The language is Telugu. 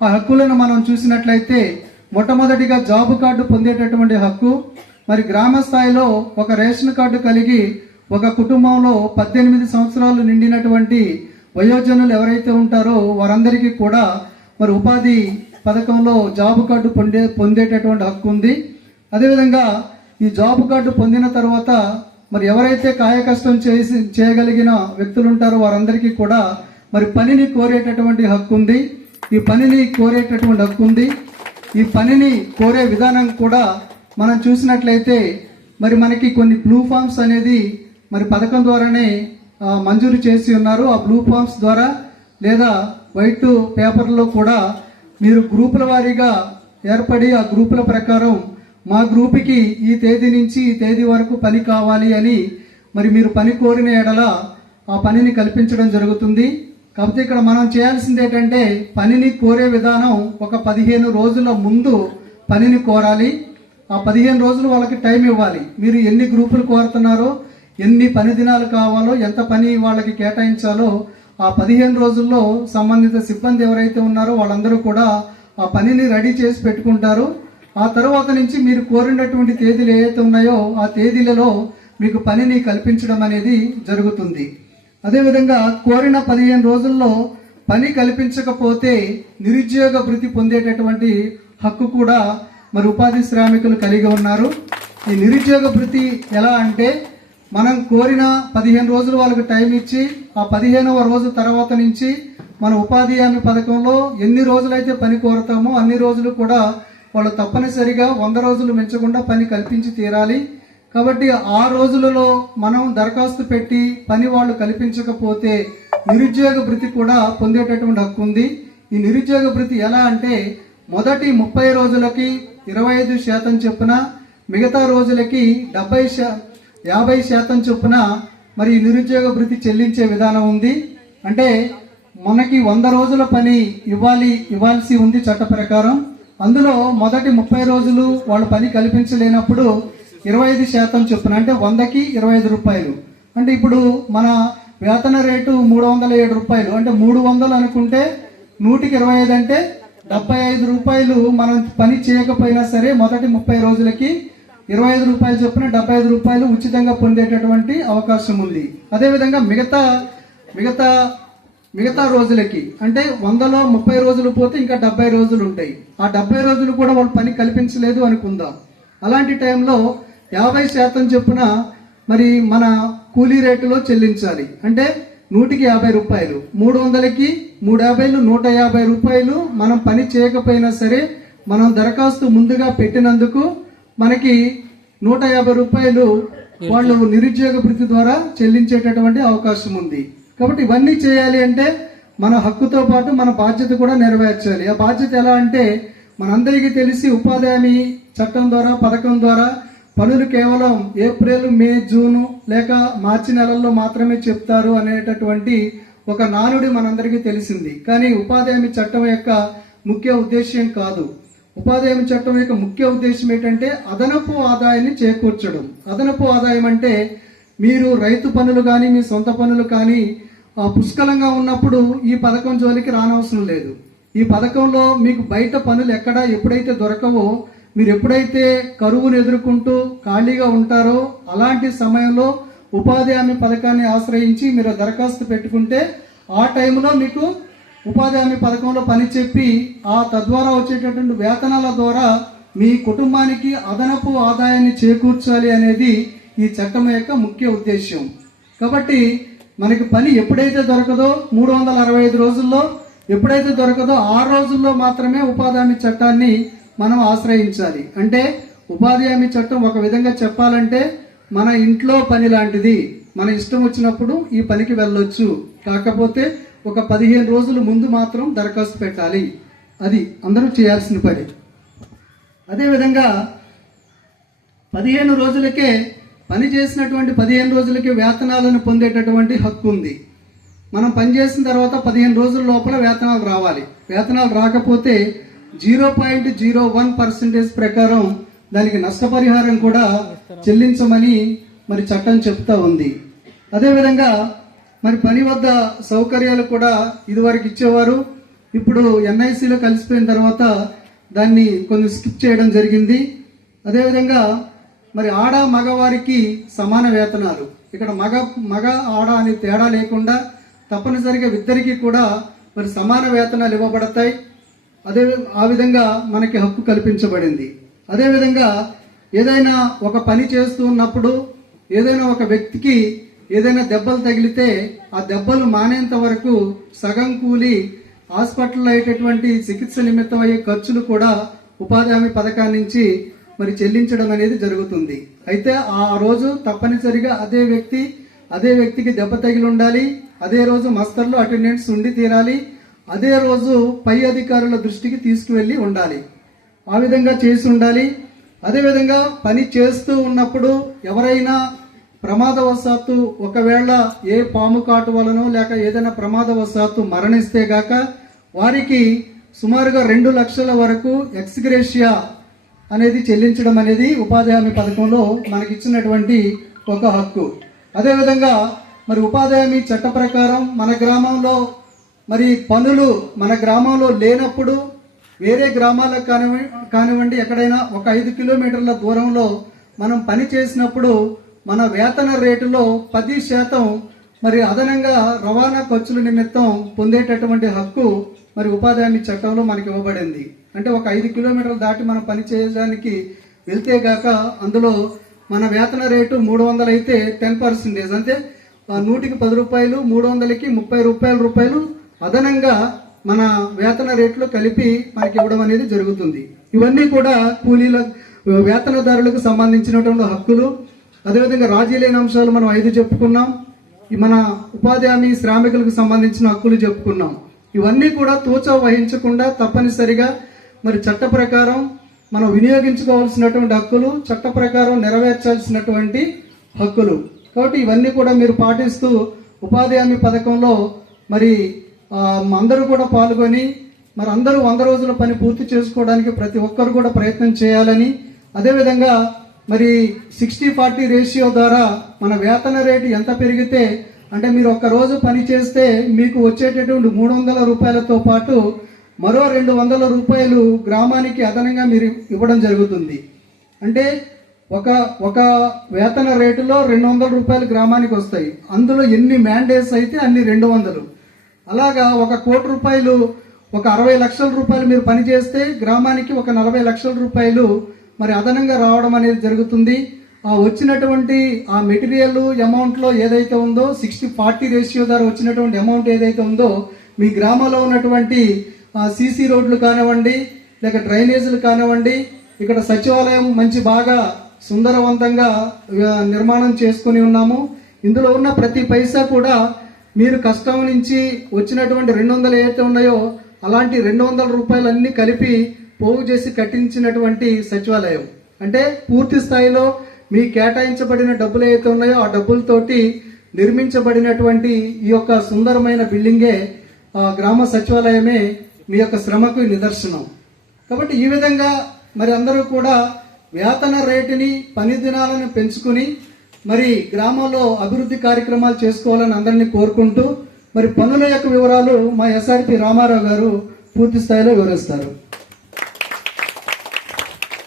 ఆ హక్కులను మనం చూసినట్లయితే మొట్టమొదటిగా జాబ్ కార్డు పొందేటటువంటి హక్కు మరి గ్రామ స్థాయిలో ఒక రేషన్ కార్డు కలిగి ఒక కుటుంబంలో పద్దెనిమిది సంవత్సరాలు నిండినటువంటి వయోజనులు ఎవరైతే ఉంటారో వారందరికీ కూడా మరి ఉపాధి పథకంలో జాబ్ కార్డు పొందే పొందేటటువంటి హక్కు ఉంది. అదేవిధంగా ఈ జాబ్ కార్డు పొందిన తర్వాత మరి ఎవరైతే కాయకష్టం చేసి చేయగలిగిన వ్యక్తులు ఉంటారో వారందరికీ కూడా మరి పనిని కోరేటటువంటి హక్కు ఉంది. ఈ పనిని కోరేటటువంటి హక్కు ఉంది. ఈ పనిని కోరే విధానం కూడా మనం చూసినట్లయితే మరి మనకి కొన్ని బ్లూ ఫామ్స్ అనేది మరి పథకం ద్వారానే మంజూరు చేసి ఉన్నారు. ఆ బ్లూ ఫామ్స్ ద్వారా లేదా వైట్ పేపర్లో కూడా మీరు గ్రూపుల వారీగా ఏర్పడి ఆ గ్రూపుల ప్రకారం మా గ్రూపుకి ఈ తేదీ నుంచి ఈ తేదీ వరకు పని కావాలి అని మరి మీరు పని కోరిన ఎడల ఆ పనిని కల్పించడం జరుగుతుంది. కాకపోతే ఇక్కడ మనం చేయాల్సింది ఏంటంటే పనిని కోరే విధానం ఒక పదిహేను రోజుల ముందు పనిని కోరాలి. ఆ పదిహేను రోజులు వాళ్ళకి టైం ఇవ్వాలి. మీరు ఎన్ని గ్రూపులు కోరుతున్నారో ఎన్ని పని దినాలు కావాలో ఎంత పని వాళ్ళకి కేటాయించాలో ఆ పదిహేను రోజుల్లో సంబంధిత సిబ్బంది ఎవరైతే ఉన్నారో వాళ్ళందరూ కూడా ఆ పనిని రెడీ చేసి పెట్టుకుంటారు. ఆ తర్వాత నుంచి మీరు కోరినటువంటి తేదీలు ఏవైతే ఉన్నాయో ఆ తేదీలలో మీకు పనిని కల్పించడం అనేది జరుగుతుంది. అదేవిధంగా కోరిన పదిహేను రోజుల్లో పని కల్పించకపోతే నిరుద్యోగ వృత్తి పొందేటటువంటి హక్కు కూడా మరి ఉపాధి శ్రామికులు కలిగి ఉన్నారు. ఈ నిరుద్యోగ వృత్తి ఎలా అంటే మనం కోరిన పదిహేను రోజులు వాళ్ళకి టైం ఇచ్చి ఆ పదిహేనవ రోజు తర్వాత నుంచి మన ఉపాధి హామీ పథకంలో ఎన్ని రోజులైతే పని కోరుతామో అన్ని రోజులు కూడా వాళ్ళు తప్పనిసరిగా వంద రోజులు మించకుండా పని కల్పించి తీరాలి. కాబట్టి ఆ రోజులలో మనం దరఖాస్తు పెట్టి పని వాళ్ళు కల్పించకపోతే నిరుద్యోగ భృతి కూడా పొందేటటువంటి హక్కు ఉంది. ఈ నిరుద్యోగ భృతి ఎలా అంటే మొదటి ముప్పై రోజులకి ఇరవై ఐదు శాతం చొప్పున మిగతా రోజులకి డెబ్బై శా యాభై శాతం చొప్పున మరి నిరుద్యోగ భృతి చెల్లించే విధానం ఉంది. అంటే మనకి వంద రోజుల పని ఇవ్వాలి ఇవ్వాల్సి ఉంది చట్ట ప్రకారం. అందులో మొదటి ముప్పై రోజులు వాళ్ళు పని కల్పించలేనప్పుడు ఇరవై ఐదు శాతం చొప్పున అంటే వందకి ఇరవై ఐదు రూపాయలు. అంటే ఇప్పుడు మన వేతన రేటు మూడు వందల ఏడు రూపాయలు. అంటే మూడు వందలు అనుకుంటే నూటికి ఇరవై ఐదు అంటే డెబ్బై ఐదు రూపాయలు మనం పని చేయకపోయినా సరే మొదటి ముప్పై రోజులకి ఇరవై ఐదు రూపాయలు చొప్పున డెబ్బై ఐదు రూపాయలు ఉచితంగా పొందేటటువంటి అవకాశం ఉంది. అదేవిధంగా మిగతా మిగతా మిగతా రోజులకి అంటే వందలో ముప్పై రోజులు పోతే ఇంకా డెబ్బై రోజులు ఉంటాయి. ఆ డెబ్బై రోజులు కూడా వాళ్ళు పని కల్పించలేదు అనుకుందాం. అలాంటి టైంలో యాభై శాతం చొప్పున మరి మన కూలీ రేటులో చెల్లించాలి. అంటే నూటికి యాభై రూపాయలు. మూడు వందలకి మూడు యాభైలు నూట యాభై రూపాయలు మనం పని చేయకపోయినా సరే మనం దరఖాస్తు ముందుగా పెట్టినందుకు మనకి నూట యాభై రూపాయలు వాళ్ళు నిరుద్యోగ భృతి ద్వారా చెల్లించేటటువంటి అవకాశం ఉంది. కాబట్టి ఇవన్నీ చేయాలి అంటే మన హక్కుతో పాటు మన బాధ్యత కూడా నెరవేర్చాలి. ఆ బాధ్యత ఎలా అంటే మనందరికీ తెలిసి ఉపాధి హామీ చట్టం ద్వారా పథకం ద్వారా పనులు కేవలం ఏప్రిల్ మే జూను లేక మార్చి నెలల్లో మాత్రమే చెప్తారు అనేటటువంటి ఒక నానుడి మనందరికీ తెలిసింది. కానీ ఉపాధి హామీ చట్టం యొక్క ముఖ్య ఉద్దేశ్యం కాదు. ఉపాధి హామీ చట్టం యొక్క ముఖ్య ఉద్దేశం ఏంటంటే అదనపు ఆదాయాన్ని చేకూర్చడం. అదనపు ఆదాయం అంటే మీరు రైతు పనులు కానీ మీ సొంత పనులు కానీ పుష్కలంగా ఉన్నప్పుడు ఈ పథకం జోలికి రానవసరం లేదు. ఈ పథకంలో మీకు బయట పనులు ఎక్కడ ఎప్పుడైతే దొరకవో మీరు ఎప్పుడైతే కరువును ఎదుర్కొంటూ ఖాళీగా ఉంటారో అలాంటి సమయంలో ఉపాధి హామీ పథకాన్ని ఆశ్రయించి మీరు దరఖాస్తు పెట్టుకుంటే ఆ టైంలో మీకు ఉపాధి హామీ పథకంలో పని చెప్పి ఆ తద్వారా వచ్చేటటువంటి వేతనాల ద్వారా మీ కుటుంబానికి అదనపు ఆదాయాన్ని చేకూర్చాలి అనేది ఈ చట్టం యొక్క ముఖ్య ఉద్దేశ్యం. కాబట్టి మనకి పని ఎప్పుడైతే దొరకదో మూడు వందల అరవై ఐదు రోజుల్లో ఎప్పుడైతే దొరకదో ఆ రోజుల్లో మాత్రమే ఉపాధి హామీ చట్టాన్ని మనం ఆశ్రయించాలి. అంటే ఉపాధి హామీ చట్టం ఒక విధంగా చెప్పాలంటే మన ఇంట్లో పని లాంటిది. మన ఇష్టం వచ్చినప్పుడు ఈ పనికి వెళ్ళొచ్చు. కాకపోతే ఒక పదిహేను రోజుల ముందు మాత్రం దరఖాస్తు పెట్టాలి. అది అందరూ చేయాల్సిన పని. అదేవిధంగా పదిహేను రోజులకే పని చేసినటువంటి పదిహేను రోజులకి వేతనాలను పొందేటటువంటి హక్కు ఉంది. మనం పని చేసిన తర్వాత పదిహేను రోజుల లోపల వేతనాలు రావాలి. వేతనాలు రాకపోతే zero point zero one percentage ప్రకారం దానికి నష్టపరిహారం కూడా చెల్లించమని మరి చట్టం చెప్తా ఉంది. అదేవిధంగా మరి పని వద్ద సౌకర్యాలు కూడా ఇదివరకు ఇచ్చేవారు. ఇప్పుడు ఎన్ఐసిలో కలిసిపోయిన తర్వాత దాన్ని కొంచెం స్కిప్ చేయడం జరిగింది. అదేవిధంగా మరి ఆడ మగవారికి సమాన వేతనాలు. ఇక్కడ మగ మగ ఆడ అని తేడా లేకుండా తప్పనిసరిగా ఇద్దరికి కూడా మరి సమాన వేతనాలు ఇవ్వబడతాయి. అదే ఆ విధంగా మనకి హక్కు కల్పించబడింది. అదేవిధంగా ఏదైనా ఒక పని చేస్తూ ఉన్నప్పుడు ఏదైనా ఒక వ్యక్తికి ఏదైనా దెబ్బలు తగిలితే ఆ దెబ్బలు మానేంత వరకు సగం కూలి హాస్పిటల్లో అయ్యేటటువంటి చికిత్స నిమిత్తం అయ్యే ఖర్చులు కూడా ఉపాధి హామీ పథకాన్ని నుంచి మరి చెల్లించడం అనేది జరుగుతుంది. అయితే ఆ రోజు తప్పనిసరిగా అదే వ్యక్తి అదే వ్యక్తికి దెబ్బ తగిలి ఉండాలి అదే రోజు మస్తర్లో అటెండెన్స్ ఉండి తీరాలి అదే రోజు పై అధికారుల దృష్టికి తీసుకువెళ్ళి ఉండాలి. ఆ విధంగా చేసి ఉండాలి. అదేవిధంగా పని చేస్తూ ఉన్నప్పుడు ఎవరైనా ప్రమాదవశాత్తు ఒకవేళ ఏ పాము కాటు వలనో లేక ఏదైనా ప్రమాదవశాత్తు మరణిస్తే గాక వారికి సుమారుగా రెండు లక్షల వరకు ఎక్స్గ్రేషియా అనేది చెల్లించడం అనేది ఉపాధి హామీ పథకంలో మనకి ఇచ్చినటువంటి ఒక హక్కు. అదేవిధంగా మరి ఉపాధి హామీ చట్ట ప్రకారం మన గ్రామంలో మరి పనులు మన గ్రామంలో లేనప్పుడు వేరే గ్రామాలకు కానివ్వండి కానివ్వండి ఎక్కడైనా ఒక ఐదు కిలోమీటర్ల దూరంలో మనం పని చేసినప్పుడు మన వేతన రేటులో పది శాతం మరి అదనంగా రవాణా ఖర్చుల నిమిత్తం పొందేటటువంటి హక్కు మరి ఉపాధి హామీ చట్టంలో మనకి ఇవ్వబడింది. అంటే ఒక ఐదు కిలోమీటర్లు దాటి మనం పని చేయడానికి వెళ్తే గాక అందులో మన వేతన రేటు మూడు వందలు అయితే టెన్ పర్సెంటేజ్ అంటే ఆ నూటికి పది రూపాయలు మూడు వందలకి ముప్పై రూపాయల రూపాయలు అదనంగా మన వేతన రేట్లు కలిపి మనకి ఇవ్వడం అనేది జరుగుతుంది. ఇవన్నీ కూడా కూలీల వేతనదారులకు సంబంధించినటువంటి హక్కులు. అదేవిధంగా రాజీ లేని అంశాలు మనం ఐదు చెప్పుకున్నాం. మన ఉపాధి హామీ శ్రామికులకు సంబంధించిన హక్కులు చెప్పుకున్నాం. ఇవన్నీ కూడా తూచా వహించకుండా తప్పనిసరిగా మరి చట్ట ప్రకారం మనం వినియోగించుకోవాల్సినటువంటి హక్కులు చట్ట ప్రకారం నెరవేర్చాల్సినటువంటి హక్కులు. కాబట్టి ఇవన్నీ కూడా మీరు పాటిస్తూ ఉపాధి హామీ పథకంలో మరి అందరూ కూడా పాల్గొని మరి అందరూ వంద రోజుల పని పూర్తి చేసుకోవడానికి ప్రతి ఒక్కరు కూడా ప్రయత్నం చేయాలని అదేవిధంగా మరి సిక్స్టీ ఫార్టీ రేషియో ద్వారా మన వేతన రేటు ఎంత పెరిగితే అంటే మీరు ఒక్క రోజు పని చేస్తే మీకు వచ్చేటటువంటి మూడు వందల రూపాయలతో పాటు మరో రెండు వందల రూపాయలు గ్రామానికి అదనంగా మీరు ఇవ్వడం జరుగుతుంది. అంటే ఒక ఒక వేతన రేటులో రెండు వందల రూపాయలు గ్రామానికి వస్తాయి. అందులో ఎన్ని మ్యాండేట్స్ అయితే అన్ని రెండు వందలు. అలాగా ఒక కోటి రూపాయలు ఒక అరవై లక్షల రూపాయలు మీరు పనిచేస్తే గ్రామానికి ఒక నలభై లక్షల రూపాయలు మరి అదనంగా రావడం అనేది జరుగుతుంది. ఆ వచ్చినటువంటి ఆ మెటీరియల్ అమౌంట్లో ఏదైతే ఉందో సిక్స్టీ ఫార్టీ రేషియో ద్వారా వచ్చినటువంటి అమౌంట్ ఏదైతే ఉందో మీ గ్రామంలో ఉన్నటువంటి సీసీ రోడ్లు కానివ్వండి లేక డ్రైనేజీలు కానివ్వండి ఇక్కడ సచివాలయం మంచి బాగా సుందరవంతంగా నిర్మాణం చేసుకొని ఉన్నాము. ఇందులో ఉన్న ప్రతి పైసా కూడా మీరు కష్టం నుంచి వచ్చినటువంటి రెండు వందలు ఏవైతే ఉన్నాయో అలాంటి రెండు వందల రూపాయలన్నీ కలిపి పోగు చేసి కట్టించినటువంటి సచివాలయం. అంటే పూర్తి స్థాయిలో మీ కేటాయించబడిన డబ్బులు ఏవైతే ఉన్నాయో ఆ డబ్బులతోటి నిర్మించబడినటువంటి ఈ యొక్క సుందరమైన బిల్డింగే గ్రామ సచివాలయమే మీ యొక్క శ్రమకు నిదర్శనం. కాబట్టి ఈ విధంగా మరి అందరూ కూడా వేతన రేటుని పని దినాలను పెంచుకుని మరి గ్రామంలో అభివృద్ధి కార్యక్రమాలు చేసుకోవాలని అందరినీ కోరుకుంటూ మరి పనుల యొక్క వివరాలు మా ఎస్ఆర్పి రామారావు గారు పూర్తి స్థాయిలో వివరిస్తారు.